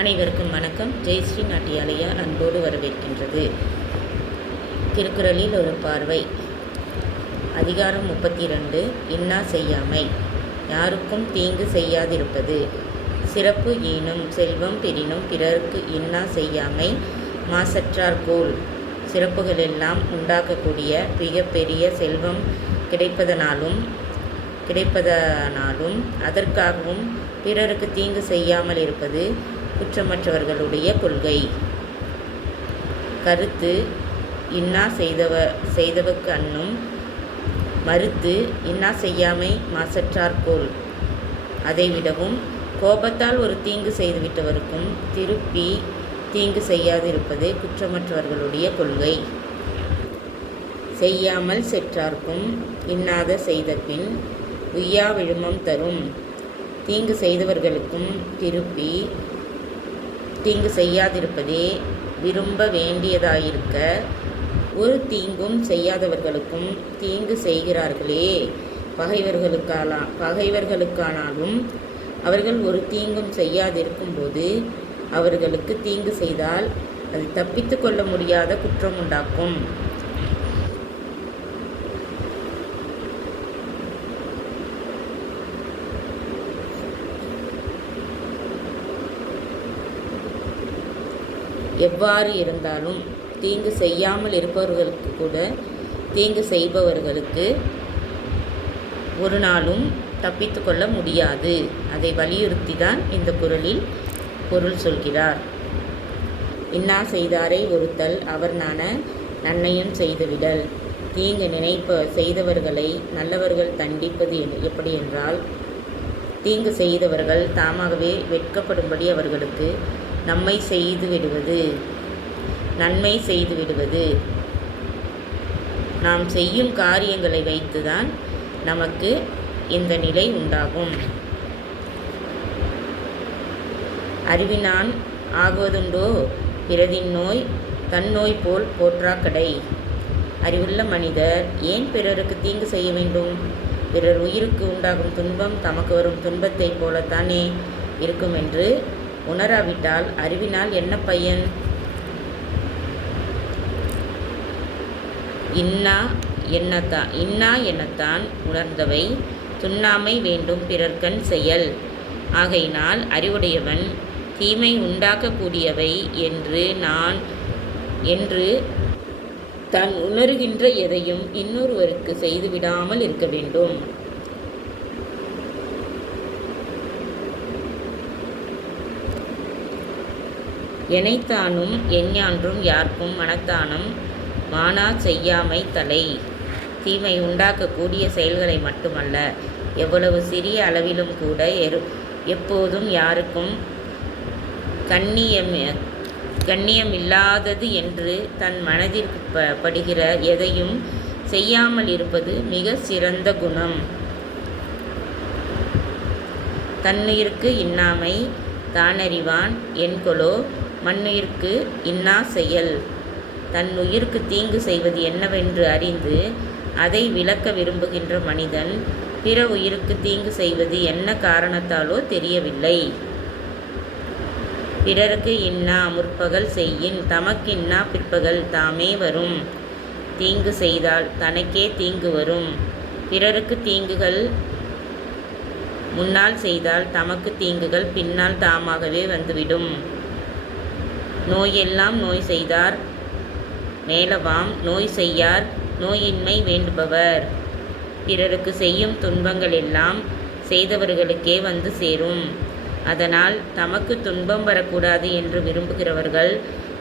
அனைவருக்கும் வணக்கம். ஜெயஸ்ரீ நாட்டியாலயா அன்போடு வரவேற்கின்றது. திருக்குறளில் ஒரு பார்வை. அதிகாரம் 32. இன்னா செய்யாமை. யாருக்கும் தீங்கு செய்யாதிருப்பது. சிறப்பு ஈனும் செல்வம் பெறினும் பிறர்க்கு இன்னா செய்யாமை மாசற்றார்கோல். சிறப்புகளெல்லாம் உண்டாக்கக்கூடிய மிக பெரிய செல்வம் கிடைப்பதனாலும் அதற்காகவும் பிறருக்கு தீங்கு செய்யாமல் இருப்பது குற்றமற்றவர்களுடைய கொள்கை. கருத்து: இன்னா செய்தவர்க்கு அன்னும் மறுத்து இன்னா செய்யாமை மாசற்றார்கோல். அதைவிடவும் கோபத்தால் ஒரு தீங்கு செய்துவிட்டவருக்கும் திருப்பி தீங்கு செய்யாதிருப்பது குற்றமற்றவர்களுடைய கொள்கை. செய்யாமல் செற்றார்க்கும் இன்னாத செய்தபின் உய்யா விழுமம் தரும். தீங்கு செய்தவர்களுக்கும் திருப்பி தீங்கு செய்யாதிருப்பதே விரும்ப வேண்டியதாயிருக்க, ஒரு தீங்கும் செய்யாதவர்களுக்கும் தீங்கு செய்கிறார்களே பகைவர்களுக்கானாலும் அவர்கள் ஒரு தீங்கும் செய்யாதிருக்கும்போது அவர்களுக்கு தீங்கு செய்தால் அது தப்பித்து கொள்ள முடியாத குற்றம் உண்டாக்கும். எவ்வாறு இருந்தாலும் தீங்கு செய்யாமல் இருப்பவர்களுக்கு கூட தீங்கு செய்பவர்களுக்கு ஒரு நாளும் தப்பித்து கொள்ள முடியாது. அதை வலியுறுத்தி தான் இந்த குறளில் பொருள் சொல்கிறார். இன்னா செய்தாரை ஒருத்தல் அவர் நாண நன்மையும் செய்துவிடல். தீங்கு செய்தவர்களை நல்லவர்கள் தண்டிப்பது எப்படி என்றால், தீங்கு செய்தவர்கள் தாமாகவே வெட்கப்படும்படி அவர்களுக்கு நன்மை செய்து விடுவது. நாம் செய்யும் காரியங்களை வைத்துதான் நமக்கு இந்த நிலை உண்டாகும். அறிவினான் ஆகுவதுண்டோ பிறதின் நோய் தன் நோய் போல் போற்றாக்கடை. அறிவுள்ள மனிதர் ஏன் பிறருக்கு தீங்கு செய்ய வேண்டும்? பிறர் உயிருக்கு உண்டாகும் துன்பம் தமக்கு வரும் துன்பத்தை போலத்தானே இருக்கும் என்று உணராவிட்டால் அறிவினால் என்ன பயன்? இன்னா என்னத்தான் உணர்ந்தவை துண்ணாமை வேண்டும் பிறர்கண் செயல். ஆகையினால் அறிவுடையவன் தீமை உண்டாக்கக்கூடியவை என்று தான் உணர்கின்ற எதையும் இன்னொருவருக்கு செய்துவிடாமல் இருக்க வேண்டும். எனைத்தானும் எஞ்ஞான்றும் யார்க்கும் மனத்தானும் மானா செய்யாமை தலை. தீமை உண்டாக்கக்கூடிய செயல்களை மட்டுமல்ல, எவ்வளவு சிறிய அளவிலும் கூட எப்போதும் யாருக்கும் கண்ணியமில்லாதது என்று தன் மனதிற்கு படுகிற எதையும் செய்யாமல் இருப்பது மிக சிறந்த குணம். தன்னுயிர்க்கு இன்னாமை தானறிவான் என்கொலோ மண்ணுயிர்க்கு இன்னா செயல். தன் உயிருக்கு தீங்கு செய்வது என்னவென்று அறிந்து அதை விளக்க விரும்புகின்ற மனிதன் பிற உயிருக்கு தீங்கு செய்வது என்ன காரணத்தாலோ தெரியவில்லை. பிறருக்கு இன்னா முற்பகல் செய்யின் தமக்கின்னா பிற்பகல் தாமே வரும். தீங்கு செய்தால் தனக்கே தீங்கு வரும். பிறருக்கு தீங்குகள் முன்னால் செய்தால் தமக்கு தீங்குகள் பின்னால் தாமாகவே வந்துவிடும். நோயெல்லாம் நோய் செய்தார் மேலவாம் நோய் செய்யார் நோயின்மை வேண்டுபவர். பிறருக்கு செய்யும் துன்பங்கள் எல்லாம் செய்தவர்களுக்கே வந்து சேரும். அதனால் தமக்கு துன்பம் வரக்கூடாது என்று விரும்புகிறவர்கள்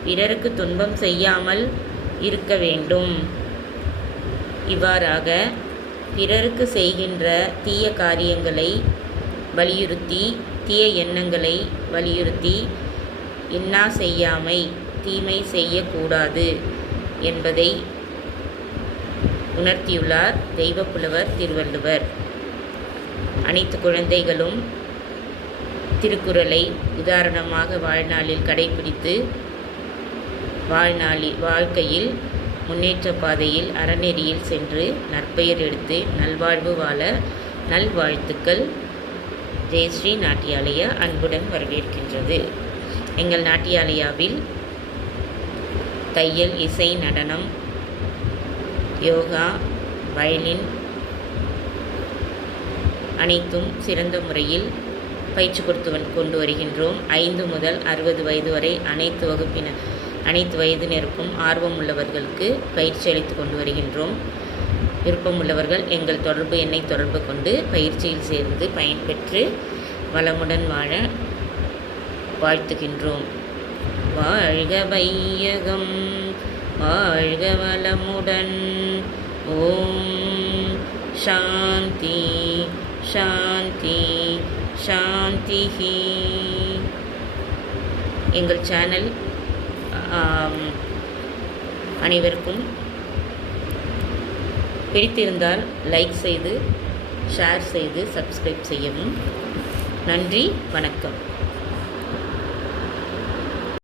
பிறருக்கு துன்பம் செய்யாமல் இருக்க வேண்டும். இவ்வாறாக பிறருக்கு செய்கின்ற தீய காரியங்களை வலியுறுத்தி, தீய எண்ணங்களை வலியுறுத்தி இன்னா செய்யாமை தீமை செய்யக்கூடாது என்பதை உணர்த்தியுள்ளார் தெய்வப்புலவர் திருவள்ளுவர். அனைத்து குழந்தைகளும் திருக்குறளை உதாரணமாக வாழ்நாளில் கடைபிடித்து வாழ்க்கையில் முன்னேற்ற பாதையில் அறநெறியில் சென்று நற்பெயர் எடுத்து நல்வாழ்வு வாழ நல்வாழ்த்துக்கள். ஜெயஸ்ரீ நாட்டியாலயா அன்புடன் வரவேற்கின்றது. எங்கள் நாட்டியாலயாவில் தையல், இசை, நடனம், யோகா, வயலின் அனைத்தும் சிறந்த முறையில் பயிற்சி கொண்டு வருகின்றோம். 5 முதல் 60 வயது வரை அனைத்து வயதினருக்கும் ஆர்வம் உள்ளவர்களுக்கு பயிற்சி அளித்து கொண்டு வருகின்றோம். விருப்பமுள்ளவர்கள் எங்கள் தொடர்பு எண்ணை தொடர்பு கொண்டு பயிற்சியில் சேர்ந்து பயன்பெற்று வளமுடன் வாழ வாழ்த்துகின்றோம். வாழ்க வையகம், வாழ்க வளமுடன். ஓம் சாந்தி சாந்தி சாந்திஹி. எங்கள் சேனல் அனைவருக்கும் பிடித்திருந்தால் லைக் செய்து, ஷேர் செய்து, சப்ஸ்கிரைப் செய்யவும். நன்றி, வணக்கம்.